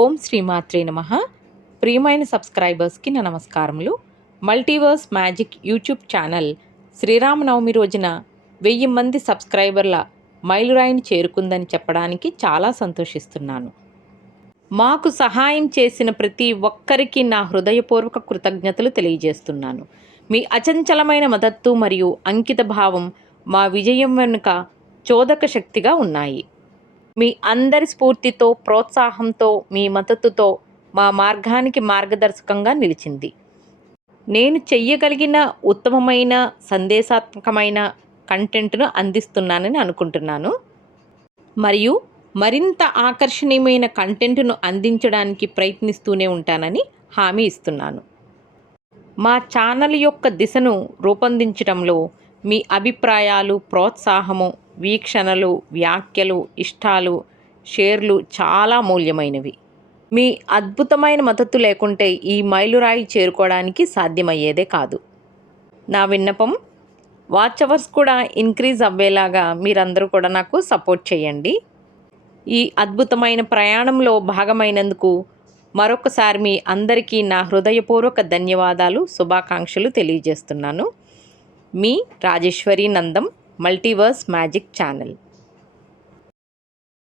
ఓం శ్రీమాత్రే నమః. ప్రియమైన సబ్స్క్రైబర్స్కి నా నమస్కారములు. Multiverse magic YouTube channel Sri Rama Navami రోజున 1000 మంది సబ్స్క్రైబర్ల మైలురాయిని చేరుకుందని చెప్పడానికి చాలా సంతోషిస్తున్నాను. మాకు సహాయం చేసిన ప్రతి ఒక్కరికి నా హృదయపూర్వక కృతజ్ఞతలు తెలియజేస్తున్నాను. మీ అచంచలమైన మద్దతు మరియు అంకిత భావం మా విజయం వెనుక చోదక శక్తిగా ఉన్నాయి. మీ అందరి స్ఫూర్తితో, ప్రోత్సాహంతో, మీ మద్దతుతో మా మార్గానికి మార్గదర్శకంగా నిలిచింది. నేను చెయ్యగలిగిన ఉత్తమమైన సందేశాత్మకమైన కంటెంట్ను అందిస్తున్నానని అనుకుంటున్నాను మరియు మరింత ఆకర్షణీయమైన కంటెంట్ను అందించడానికి ప్రయత్నిస్తూనే ఉంటానని హామీ ఇస్తున్నాను. మా ఛానల్ యొక్క దిశను రూపొందించడంలో మీ అభిప్రాయాలు, ప్రోత్సాహము, వీక్షణలు, వ్యాఖ్యలు, ఇష్టాలు, షేర్లు చాలా మూల్యమైనవి. మీ అద్భుతమైన మద్దతు లేకుంటే ఈ మైలురాయి చేరుకోవడానికి సాధ్యమయ్యేదే కాదు. నా విన్నపం, వాచ్ అవర్స్ కూడా ఇంక్రీజ్ అవ్వేలాగా మీరందరూ కూడా నాకు సపోర్ట్ చేయండి. ఈ అద్భుతమైన ప్రయాణంలో భాగమైనందుకు మరొకసారి మీ అందరికీ నా హృదయపూర్వక ధన్యవాదాలు, శుభాకాంక్షలు తెలియజేస్తున్నాను. మీ Rajeshwari Nandam, multiverse magic channel.